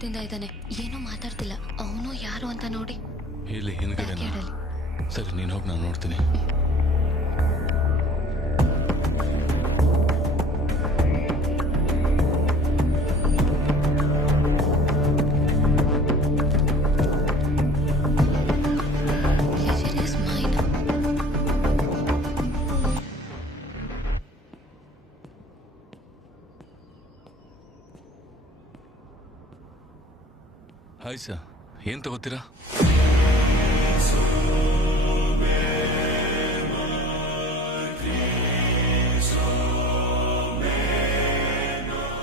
ಹೊತ್ತಿಂದ ಇದ್ದಾನೆ, ಏನೂ ಮಾತಾಡ್ತಿಲ್ಲ. ಅವನು ಯಾರು ಅಂತ ನೋಡಿ. ಇಲ್ಲಿ ಹಿಂದ್ಗಡೆ. ಸರಿ, ನೀನು ಹೋಗಿ, ನಾನು ನೋಡ್ತೀನಿ. ಹಾಯ್ ಸರ್, ಏನ್ ತಗೋತೀರಾ?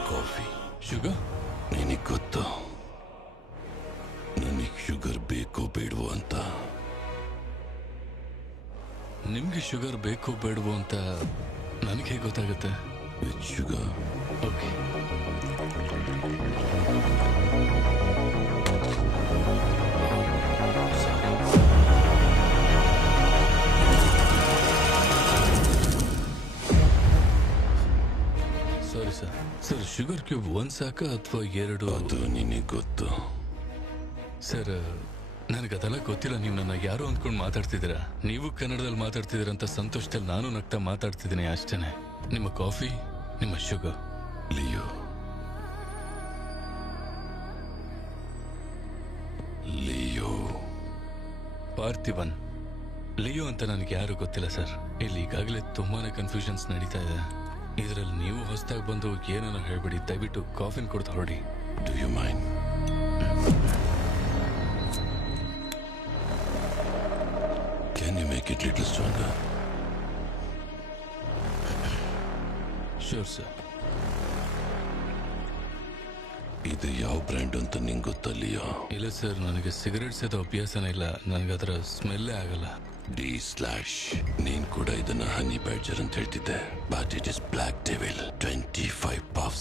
ಕಾಫಿ. ಶುಗರ್? ನಿನಗೆ ಗೊತ್ತು ನನಗೆ ಶುಗರ್ ಬೇಕೋ ಬೇಡವೋ ಅಂತ. ನಿಮ್ಗೆ ಶುಗರ್ ಬೇಕೋ ಬೇಡವೋ ಅಂತ ನನಗೆ ಹೇಗೆ ಗೊತ್ತಾಗುತ್ತೆ? With sugar. Okay. Sorry sir. Sir, sugar cube ಒಂದು ಸಾಕ ಅಥವಾ ಎರಡು? ಅದು ನಿನಗೆ ಗೊತ್ತು. ಸರ್, ನನಗದೆಲ್ಲ ಗೊತ್ತಿಲ್ಲ. ನೀವು ನನ್ನ ಯಾರು ಅಂದ್ಕೊಂಡು ಮಾತಾಡ್ತಿದ್ದೀರಾ. ನೀವು ಕನ್ನಡದಲ್ಲಿ ಮಾತಾಡ್ತಿದ್ದೀರ ಅಂತ ಸಂತೋಷದಲ್ಲಿ ನಾನು ನಗ್ತಾ ಮಾತಾಡ್ತಿದ್ದೀನಿ ಅಷ್ಟೇನೆ. ನಿಮ್ಮ ಕಾಫಿ, ನಿಮ್ಮ sugar. Leo. Leo. Parthivan. Leo ಅಂತ ನನಗೆ ಯಾರು ಗೊತ್ತಿಲ್ಲ ಸರ್. ಇಲ್ಲಿ ಈಗಾಗಲೇ ತುಂಬಾನೇ ಕನ್ಫ್ಯೂಷನ್ಸ್ ನಡೀತಾ ಇದೆ. ಇದರಲ್ಲಿ ನೀವು ಹೊಸದಾಗಿ ಬಂದು ಏನೇನೋ ಹೇಳ್ಬಿಡಿ. ದಯವಿಟ್ಟು ಕಾಫಿನ ಕೊಡ್ತಾ ಹೊರಡಿ. Do you mind? Can you make it little stronger? Sure sir. ಇದು ಯಾವ ಬ್ರ್ಯಾಂಡ್ ಅಂತ ನಿಂಗೆ ಗೊತ್ತಲ್ಲಿಯೋ? ಇಲ್ಲ ಸರ್, ನನಗೆ ಸಿಗರೇಟ್ಸ್ ಅದು ಅಭ್ಯಾಸನೇ ಇಲ್ಲ. ನನಗೆ ಅದರ ಸ್ಮೆಲ್ಲೇ ಆಗಲ್ಲ. D/ ನೀನ್ ಕೂಡ ಇದನ್ನ ಹನಿ ಬ್ಯಾಡ್ಜರ್ ಅಂತ ಹೇಳ್ತಿದ್ದೆ, but it is black devil. 25 puff